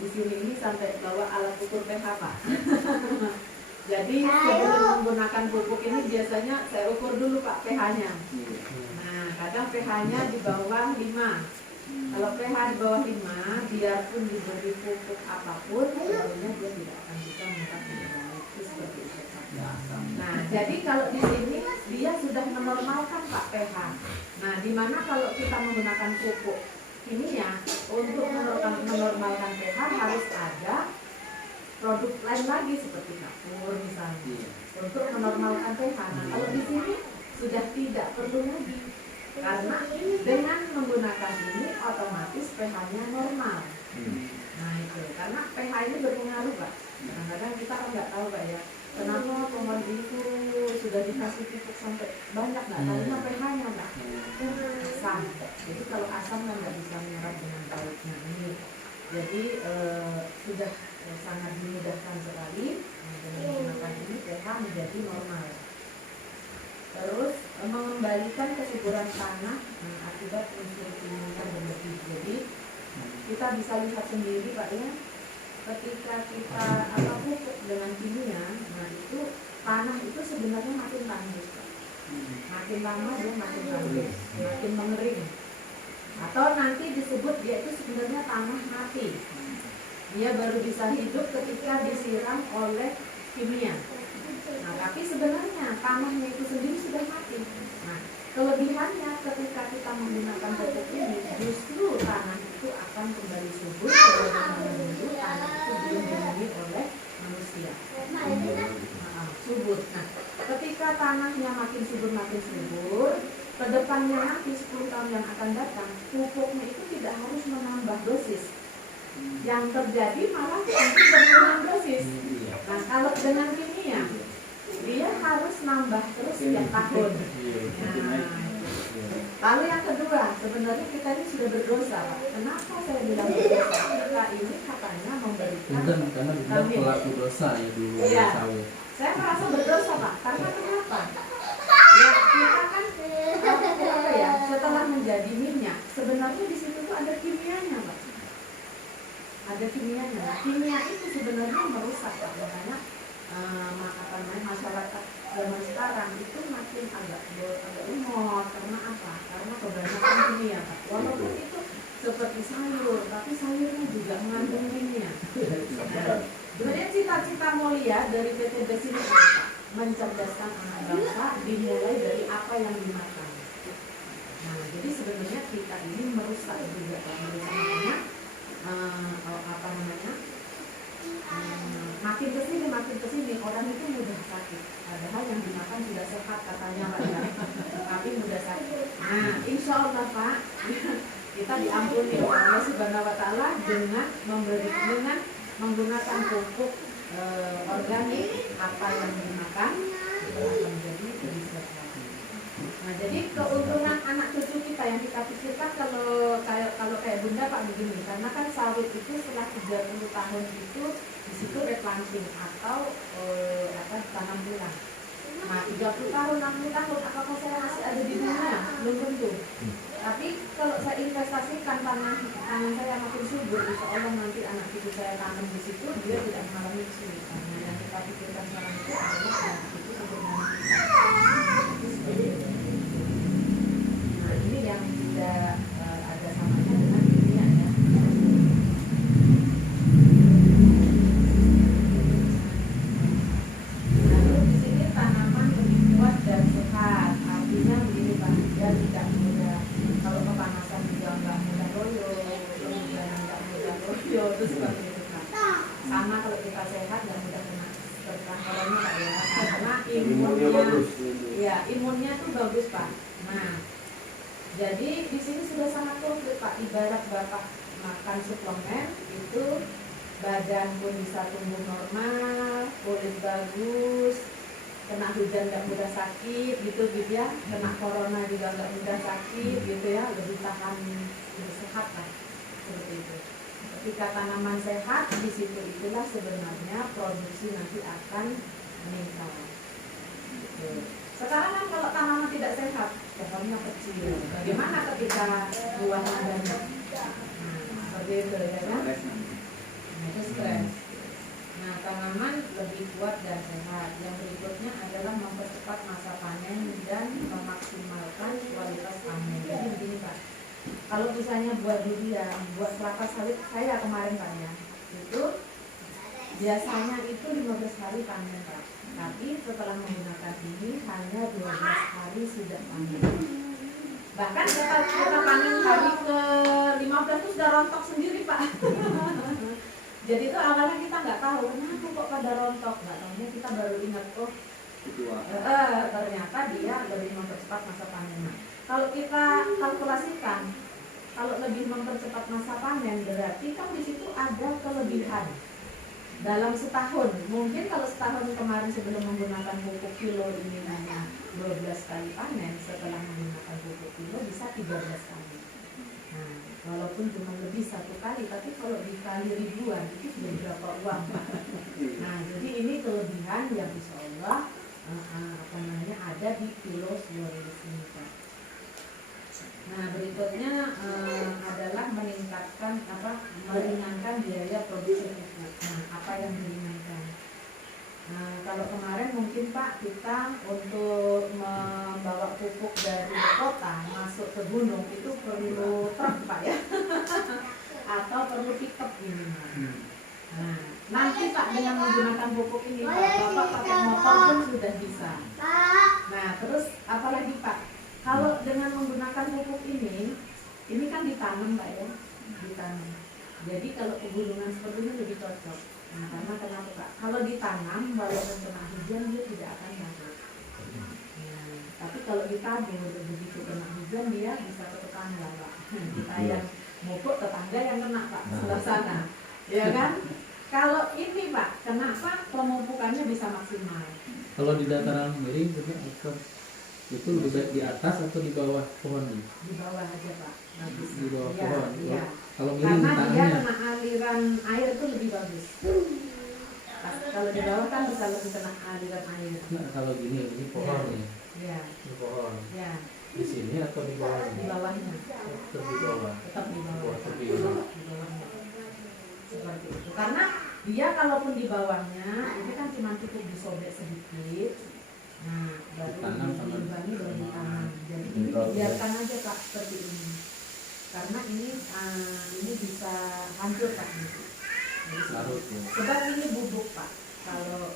Di sini ini sampai bawa alat ukur pH Pak. Jadi sebelum menggunakan pupuk ini biasanya saya ukur dulu Pak pH-nya. Nah kadang pH-nya di bawah 5. Kalau pH di bawah 5, biarpun diberi pupuk apapun, sebenarnya dia tidak akan bisa meningkat dengan baik. Itu seperti itu Pak. Nah jadi kalau di sini dia sudah menormalkan Pak pH. Nah di mana kalau kita menggunakan pupuk kimia untuk menormalkan pH harus ada produk lain lagi seperti kapur misalnya untuk menormalkan pH. Nah kalau di sini sudah tidak perlu lagi karena dengan menggunakan ini otomatis pH-nya normal. Nah itu karena pH ini berpengaruh Pak. Kadang-kadang kita kan nggak tahu Pak ya. Kenapa pohon itu sudah dikasih pupuk sampai banyak nggak? Karena pH-nya nggak asam. Jadi kalau asam kan nggak bisa menyerap dengan baik. Nah ini jadi sudah sangat dimudahkan sekali dengan menggunakan ini pH menjadi normal. Terus mengembalikan kesuburan tanah akibat unsur kimia berlebih. Jadi kita bisa lihat sendiri Pak ya. Ketika kita pupuk dengan kimia, nah itu tanah itu sebenarnya makin tandus, makin lama dia makin tandus, makin mengering. Atau nanti disebut dia itu sebenarnya tanah mati. Dia baru bisa hidup ketika disiram oleh kimia. Nah, tapi sebenarnya tanahnya itu sendiri sudah mati. Nah, kelebihannya ketika kita menggunakan pupuk ini, justru tanah itu akan kembali subur sebagaimana dulu tanah itu belum dihuni oleh manusia. Subur. Nah, ketika tanahnya makin subur, kedepannya nanti 10 tahun yang akan datang, pupuknya itu tidak harus menambah dosis. Yang terjadi malah nanti penurunan dosis. Nah, kalau dengan kimia, dia harus nambah terus setiap tahun. Nah, lalu yang kedua, sebenarnya kita ini sudah berdosa Pak. Kenapa saya bilang berdosa? Kita ini katanya memberikan karena dibilang pelaku dosa ya dulu ya, sawit. Saya merasa berdosa Pak. Karena kenapa? Ya kita kan apa ya? Setelah menjadi minyak, sebenarnya di situ tuh ada kimianya Pak. Ada kimianya. Nah, kimia itu sebenarnya merusak Pak. Makanya masyarakat zaman sekarang itu makin agak lemot. Karena apa? Karena kebanyakan kimia Pak. Walaupun itu seperti sayur, tapi sayurnya juga mengandung kimia. Nah, sebenarnya cita-cita mulia dari PT BES ini mencerdaskan anak bangsa dimulai dari apa yang dimakan. Nah, jadi sebenarnya kita ini merusak juga Pak. Makanya makin kesini orang itu mudah sakit. Padahal yang dimakan sudah sehat katanya Pak ya. Tapi mudah sakit. Nah, insya Allah Pak, kita diampuni oleh Allah Subhanahu Wa Taala dengan menggunakan pupuk organik apa yang dimakan akan menjadi lebih sehat. Nah, jadi keuntungan anak cucu kita yang kita pikirkan kalau kayak Bunda Pak begini, karena kan sawit itu setelah 30 tahun itu di situ replanting atau tanam ulang. Nah, 30 tahun, 60 tahun, apakah saya masih ada di dunia? Belum tentu. Tapi kalau saya investasikan tanah saya makin subur, insya Allah nanti anak cucu saya tanam di situ, dia tidak mengalami kesulitan. Nah, yang kita pikirkan sekarang itu adalah anak cucu sebenarnya. Nah, ini yang tidak ada samanya dengan kimia ya. Lalu di sini tanaman lebih kuat dan sehat. Artinya begini Pak, dia tidak mudah. Kalau kepanasan juga nggak mudah loyo, kemudian nggak mudah loyo, itu seperti itu Pak. Sama kalau kita sehat nggak mudah kena kankernya Pak ya, karena imunnya tuh bagus Pak. Nah, jadi di sini sudah sangat konkret Pak. Ibarat Bapak makan suplemen itu badan pun bisa tumbuh normal, kulit bagus, kena hujan nggak mudah sakit gitu ya, kena corona juga nggak mudah sakit gitu ya, lebih tahan, lebih sehat lah seperti itu. Ketika tanaman sehat di situ itulah sebenarnya produksi nanti akan meningkat. Gitu. Sekarang kan kalau tanaman tidak sehat, pohonnya kecil. Bagaimana ketika buahnya banyak? Nah, seperti itu ya kan? Nah, itu stres. Nah, tanaman lebih kuat dan sehat. Yang berikutnya adalah mempercepat masa panen dan memaksimalkan kualitas panen. Jadi begini Pak, kalau misalnya buat durian, buat kelapa sawit, saya kemarin Pak ya, itu biasanya itu 15 hari panen Pak. Tapi setelah menggunakan ini hanya 12 hari sudah panen. Bahkan kita panen hari ke 15 itu sudah rontok sendiri Pak. Jadi itu awalnya kita nggak tahu kenapa kok pada rontok, nggak tahunya kita baru ingat oh ternyata dia lebih mempercepat masa panen. Kalau kita kalkulasikan, kalau lebih mempercepat masa panen berarti kan di situ ada kelebihan dalam setahun. Mungkin kalau setahun kemarin sebelum menggunakan pupuk kilo ini hanya 12 kali panen, setelah menggunakan pupuk kilo bisa 13 kali. Nah, walaupun cuma lebih 1 kali, tapi kalau dikali ribuan itu sudah berapa uang Pak? Nah, jadi ini kelebihan yang insya Allah ada di kilo Florilis ini Pak. Nah, berikutnya adalah meringankan biaya produksi pupuk. Nah, apa yang diringankan? Nah, kalau kemarin mungkin Pak kita untuk membawa pupuk dari kota masuk ke gunung itu perlu truk Pak ya, atau perlu pickup ini. Nah, nanti Pak dengan menggunakan pupuk ini Pak, Bapak pakai motor pun sudah bisa. Nah, terus apalagi Pak? Kalau dengan menggunakan pupuk ini kan ditanam Pak ya, ditanam. Jadi kalau pegunungan seperti ini lebih cocok. Nah, karena kenapa Pak? Kalau ditanam walaupun kena hujan dia tidak akan mati. Nah, tapi kalau ditabur begitu kena hujan dia bisa ke tetangga Pak. Kita yang mupuk tetangga yang kena Pak sebelah sana, ya kan? Kalau ini Pak, kenapa pemupukannya bisa maksimal? Kalau di dataran miring itu lebih baik di atas atau di bawah pohon? Di bawah aja Pak. Bagus. Di bawah Ya, pohon. ya. Kalau miring karena dia tanahnya. kena aliran air itu lebih bagus. Kalau di bawah kan bisa lebih kena aliran air. Nah, kalau ini pohon nih. Ya. Ini pohon. Ya. Di sini atau di bawah? Di bawahnya. Tetap di bawah. Tetap di bawah. Tetap di bawah. Di bawahnya. Seperti itu. Karena dia kalaupun di bawahnya, ini kan cuma cukup disobek sedikit. Nah, baru dibangi baru ditanam. Jadi ini biarkan aja Pak seperti ini. Karena ini bisa hancur Pak. Sebab ini bubuk Pak. Kalau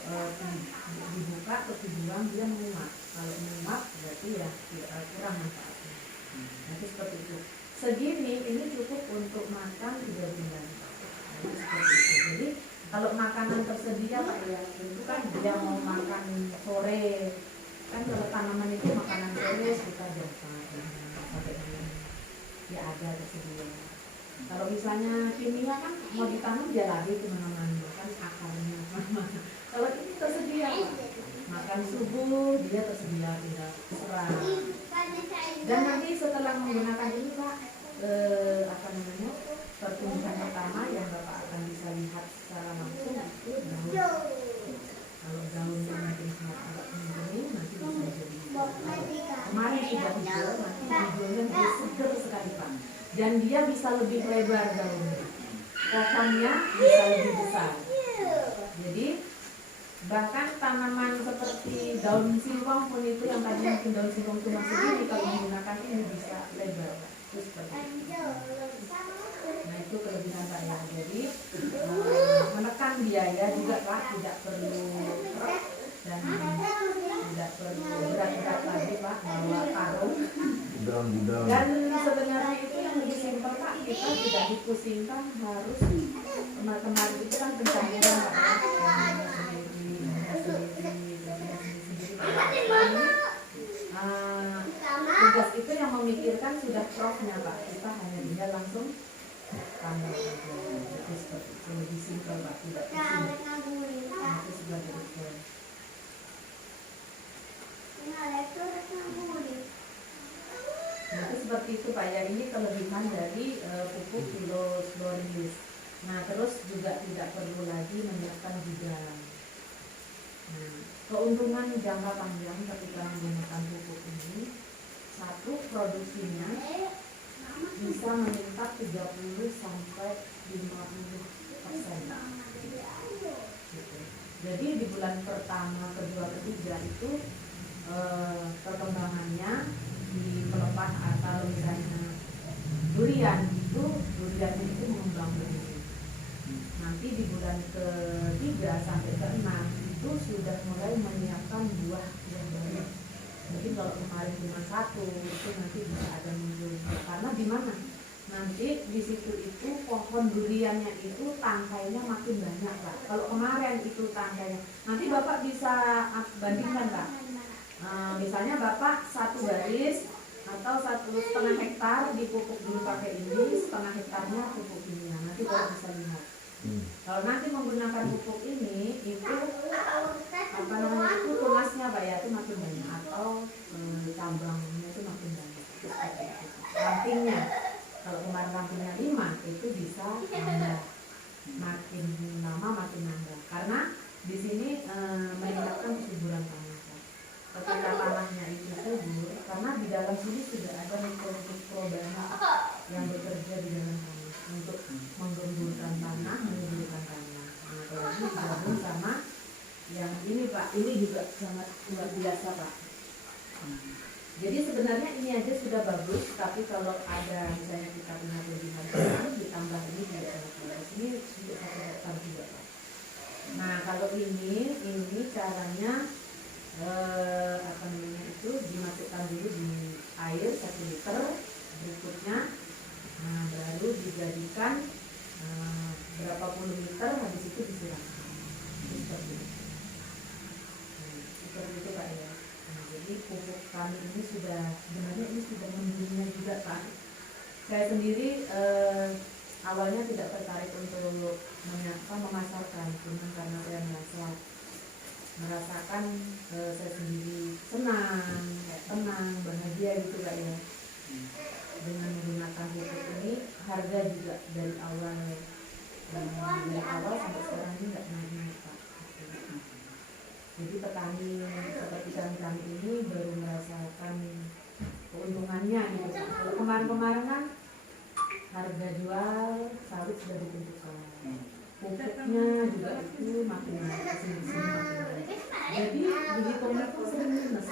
dibuka atau dibuang dia menguap. Kalau menguap berarti ya kurang manfaatnya. Nanti seperti itu. Segini ini cukup untuk makan 3 bulan. Jadi seperti itu. Jadi kalau makanan tersedia Pak ya, itu kan dia mau makan sore. Kan kalau tanaman itu makanan sore sekitar jam 4 sampai malam. Ya ada tersedia. Kalau misalnya kimia kan mau ditanam dia lari kemana-mana kan akarnya kemana-mana. Kalau ini tersedia Pak. Makan subuh dia tersedia tinggal serang. Dan nanti setelah menggunakan ini Pak, pertumbuhan pertama yang Bapak akan bisa lihat secara langsung itu daun. Kalau daunnya makin sangat agak menguning nanti bisa jadi. Kemarin sudah hijau, nanti hijaunya lebih seger sekali Pak. Dan dia bisa lebih lebar daunnya. Pohonnya bisa lebih besar. Jadi bahkan tanaman seperti daun singkong pun itu yang tadi mungkin daun singkong cuma segini, kalau menggunakan ini bisa lebar Pak. Itu seperti itu. Nah itu kelebihan Pak ya. Jadi menekan biaya juga Pak, tidak perlu truk dan tidak perlu berat-berat lagi Pak bawa karung. Dan sebenarnya itu yang lebih simpel Pak, kita tidak dipusingkan harus kemarin itu kan pencairan Pak tugas itu yang memikirkan sudah profnya Pak, kita hanya tinggal langsung tambah aja. Itu seperti itu, lebih simpel Pak, tidak pusing. Itu sebagai itu. Nah itu seperti itu Pak ya, ini kelebihan dari pupuk Florilis. Nah terus juga tidak perlu lagi menyiapkan gudang. Nah, keuntungan jangka panjang ketika menggunakan pupuk ini, satu, produksinya bisa meningkat 30 sampai 50%. Gitu. Jadi di bulan pertama, kedua, ketiga itu perkembangannya di pelepah atau misalnya duriannya itu mengembang benih. Nanti di bulan ke-3 sampai ke-6 itu sudah mulai menyiapkan buah yang baru. Mungkin kalau kemarin cuma 1 itu nanti bisa ada muncul. Karena di mana? Nanti di situ itu pohon duriannya itu tangkainya makin banyak, Pak. Kalau kemarin itu tangkainya, nanti Bapak bisa bandingkan, Pak. Misalnya Bapak 1 garis atau 1,5 hektar dipupuk dulu pakai ini, 1,5 hektarnya pupuk kimia. Nanti Bapak bisa lihat. Kalau nanti menggunakan pupuk ini itu itu tunasnya Pak ya, itu makin banyak, atau cabangnya itu makin banyak. Rampingnya, kalau kemarin rampingnya 5 itu bisa nambah, makin lama makin nambah, karena di sini meningkatkan kesuburan tanah. Ketika tanahnya itu subur, karena di dalam sini sudah ada mikro banyak yang bekerja di dalam tanah untuk menggemburkan tanah, menyuburkan tanah. Nah, apalagi digabung sama yang ini Pak, ini juga sangat luar biasa Pak. Jadi sebenarnya ini aja sudah bagus, tapi kalau ada misalnya kita punya kelebihan ditambah ini juga sangat bagus. Ini sudah 1 hektar juga Pak. Nah kalau ini caranya itu dimasukkan dulu di air 1 liter berikutnya, baru dijadikan berapa puluh liter, habis itu disiram seperti itu. Seperti itu Pak ya. Jadi pupuk kami ini sebenarnya sudah mendunia juga Pak. Saya sendiri awalnya tidak tertarik untuk memasarkan, cuma karena saya merasakan saya sendiri senang, tenang, bahagia gitu Kak ya. Dengan menggunakan pupuk ini, harga juga dari awal sampai sekarang ini nggak naik Pak. Jadi petani seperti kami ini baru merasakan keuntungannya gitu. Kalau kemarin kan harga jual sawit sudah ditentukan, pupuknya juga itu makin naik, kesini makin naik. Jadi beli tomat itu sering minus.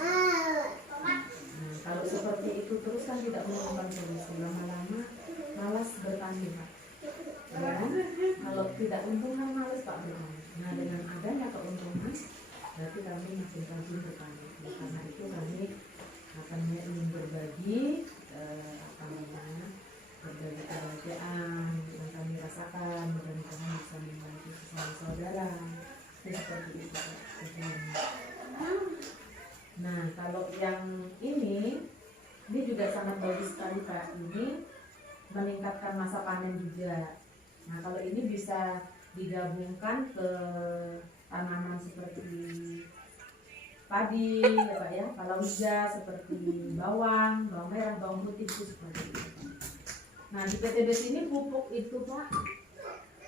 Kalau seperti itu terus kan tidak menemukan solusi, lama-lama malas bertani Pak. Ya, kalau tidak untung kan malas Pak bertani. Nah dengan adanya keuntungan, berarti kami makin rajin bertani. Karena itu kami ingin berbagi berbagi kebahagiaan yang kami rasakan, mudah-mudahan bisa membantu sesama saudara. Itu seperti itu Pak. Nah kalau yang ini juga sangat bagus sekali Pak. Ini meningkatkan masa panen juga. Nah kalau ini bisa digabungkan ke tanaman seperti padi ya Pak ya, palawija seperti bawang merah, bawang putih itu seperti itu. Nah di PTBS ini pupuk itu Pak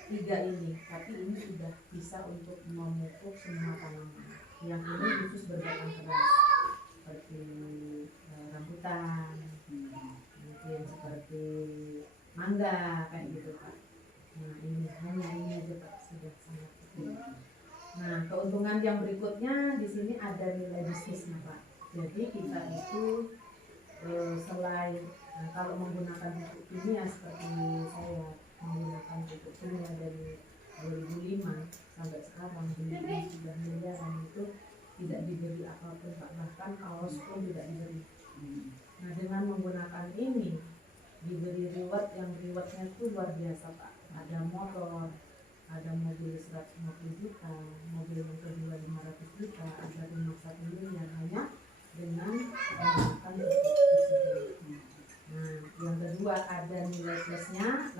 3 ini, tapi ini sudah bisa untuk memupuk semua tanaman. Yang ini khusus berbatang keras seperti rambutan, mungkin seperti mangga kayak gitu Pak. Nah ini hanya ini aja Pak sudah sangat cukup. Nah keuntungan yang berikutnya di sini ada nilai bisnisnya Pak. Jadi kita itu selain kalau menggunakan pupuk kimia seperti saya menggunakan pupuk kimia dari 2005 sampai sekarang beli sudah miliaran, itu tidak diberi apapun Pak, bahkan kaos pun tidak diberi. Nah dengan menggunakan ini diberi reward, yang rewardnya itu luar biasa Pak. Ada motor, ada mobil 150 juta, mobil yang kedua 500 juta, ada rumah 1 miliar hanya dengan menggunakan pupuk tersebut. Nah yang kedua ada nilai plusnya,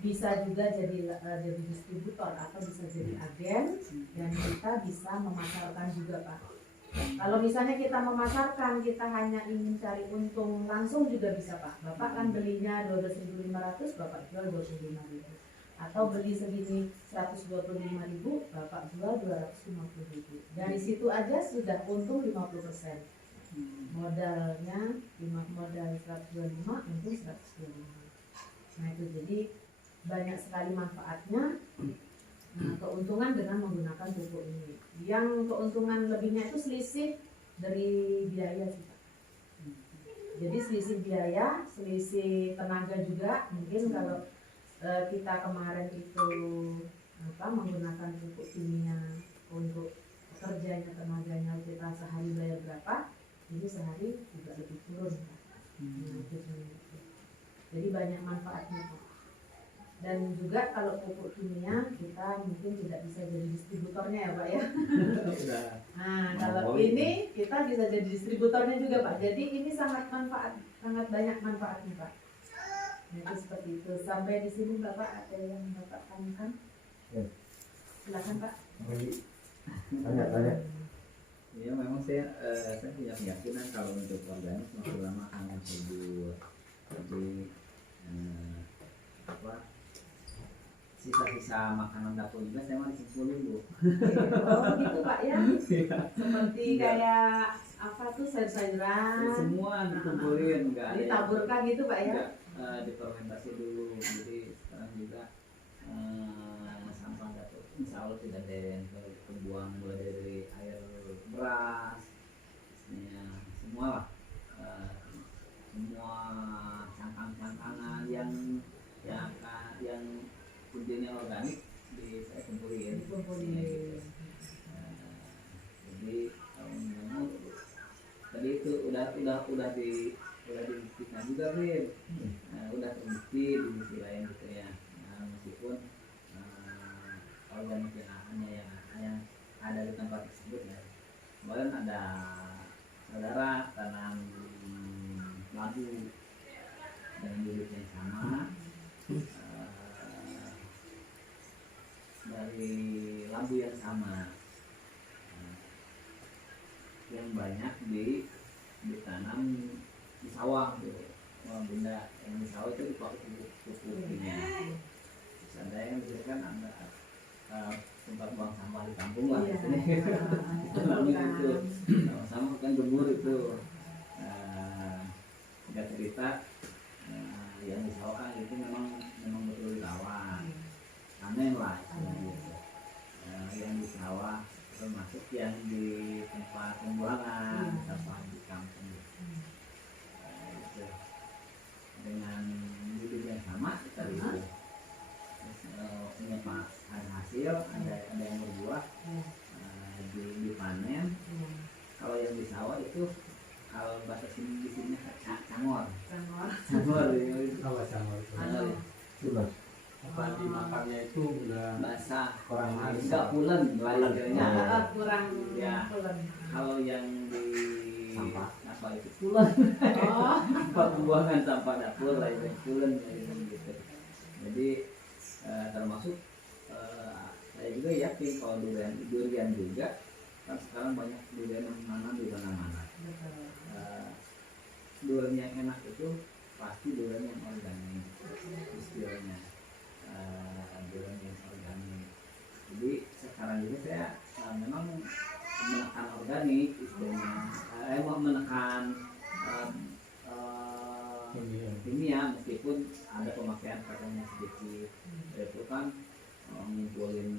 bisa juga jadi distributor atau bisa jadi agen, dan kita bisa memasarkan juga Pak. Kalau misalnya kita memasarkan, kita hanya ingin cari untung langsung juga bisa Pak. Bapak kan belinya 12.500, Bapak jual 25.000. Atau beli segini 125.000, Bapak jual 250.000. Dari situ aja sudah untung 50%. Modalnya modal 125, untung 125. Nah itu jadi banyak sekali manfaatnya. Nah, keuntungan dengan menggunakan pupuk ini. Yang keuntungan lebihnya itu selisih dari biaya sih, Pak. Jadi selisih biaya, selisih tenaga juga. Mungkin kalau kita kemarin itu menggunakan pupuk kimia untuk kerjanya, tenaganya kita sehari bayar berapa, ini sehari juga lebih turun, Pak. Jadi banyak manfaatnya, Pak. Dan juga kalau pupuk kimia kita mungkin tidak bisa jadi distributornya ya, Pak ya. Nah, kalau ini kita bisa jadi distributornya juga, Pak. Jadi ini sangat banyak manfaatnya, Pak. Jadi seperti itu. Sampai di sini Bapak ada yang Bapak tanyakan? Silakan, Pak. Tanya. Ya memang saya punya keyakinan kalau untuk organik makin lama akan subur. Jadi sisa-sisa makanan dapur juga saya mau dikumpulin, Bu. Oh gitu, Pak ya. Seperti kayak apa tuh sayur-sayuran. Semua dikumpulin, enggak ditaburkan gitu, Pak ya. Difermentasi dulu. Jadi sekarang juga sampah dapur insya Allah tidak ada yang terbuang mulai dari air beras, semua lah, semua cangkang-cangkangan yang kuncinya organik saya kumpulin. Jadi kalau tadi itu udah dibuktikan juga, Bib. Udah terbukti di sisi lain gitu ya. Meskipun organik yang ada di tempat tersebut ya. Kemarin ada saudara tanam labu dengan bibit yang sama, dari labu yang sama, yang banyak ditanam di sawah tuh. Benda yang di sawah itu dipakai pupuk kimia. Terus ada yang misalkan ada tempat buang sampah di kampung lah, itu sama kan gembur itu. Singkat cerita, yang di sawah kan itu memang betul dirawat, panen lah gitu. Yang di sawah termasuk yang di tempat pembuangan sampah di kampung gitu. Dengan bibit yang sama kita itu punya hasil, ada yang berbuah, dipanen. Kalau yang di sawah itu kalau bahasa sini di sini cangor. Apa dimakannya itu udah basah, kurang enggak pulen kurang ya. pulen. Kalau yang di sampah apa itu pulen. Pembuangan sampah dapur lah itu pulen gitu. Jadi termasuk saya juga yakin kalau durian juga kan sekarang banyak durian yang menanam di mana-mana. Durian yang enak itu pasti durian yang organik, istilahnya durian yang organik. Jadi sekarang juga saya memang menekan organik, istilahnya menekan kimia, meskipun ada pemakaian katanya sedikit. Itu kan ngumpulin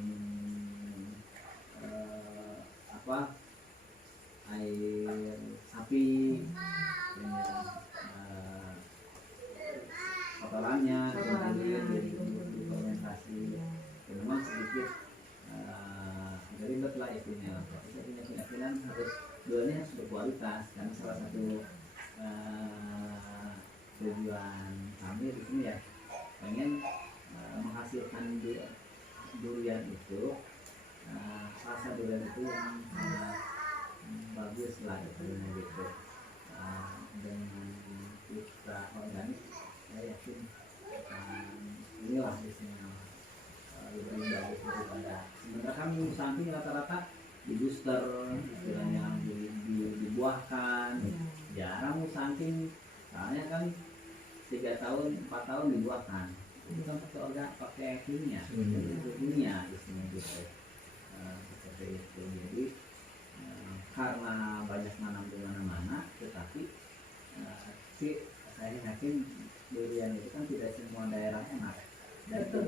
air sapi, kotorannya difermentasi. Memang sedikit agak ribet lah itunya. Saya punya keyakinan duriannya harus berkualitas, karena salah satu tujuan kami di sini ya pengen menghasilkan durian itu, rasa durian itu yang bagus lah gitu. Dengan kita organik, saya yakin inilah biasanya lebih bagus daripada sebenarnya kan samping rata-rata di booster, istilahnya dibuahkan, jarang samping, soalnya kan 3 tahun 4 tahun dibuahkan, itu kan pakai kimia, kimia isinya gitu. Seperti itu. Jadi karena banyak nanam di mana-mana, tetapi saya yakin durian itu kan tidak semua daerah enak. Betul.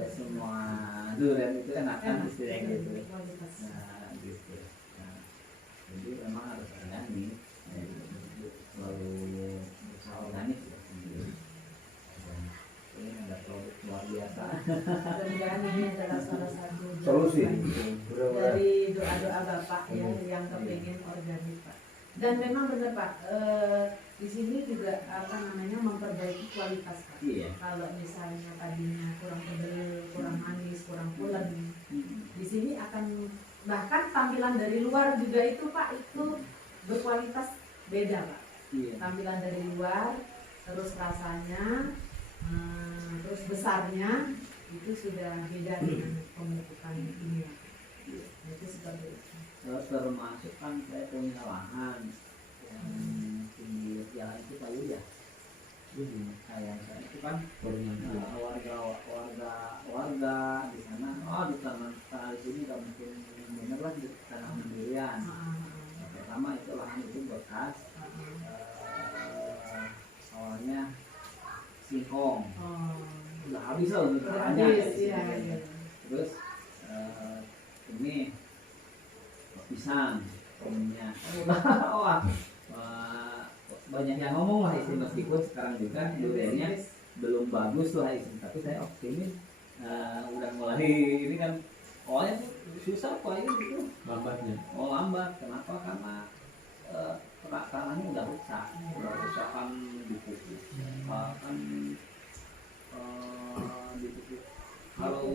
duren itu enakan istilahnya gitu. Kualitas. Nah, gitu. Nah, jadi memang harus organik, selalu berusaha organik ya. Ini ada produk luar biasa. Mudah-mudahan ini adalah salah satu Solusi. dari doa-doa Bapak ya yang kepengen organik Pak. Dan memang benar Pak, di sini juga memperbaiki kualitas Pak. Iya. Kalau misalnya tadinya kurang pedes, kurang manis, kurang pulen, di sini akan bahkan tampilan dari luar juga itu Pak itu berkualitas beda Pak. Iya. Tampilan dari luar, terus rasanya, terus besarnya itu sudah beda dengan pemupukan ini. Iya. Itu seperti itu. Termasuk kan saya punya lahan yang di jalan itu Pak Yuda. Kayak saya itu kan warga di sana, di taman di sini nggak mungkin bener lah di tanah mandirian. Pertama itu lahan itu bekas awalnya singkong, udah habis lah untuk tanahnya. Iya. Terus ini pisang punya wah banyak yang ngomong lah isi meskipun sekarang juga duriannya belum bagus lah isi, tapi saya optimis udah mulai ini kan awalnya susah Pak itu lambatnya. lambat. Kenapa? Karena tanahnya udah rusak kan dipupuk kan dipupuk kalau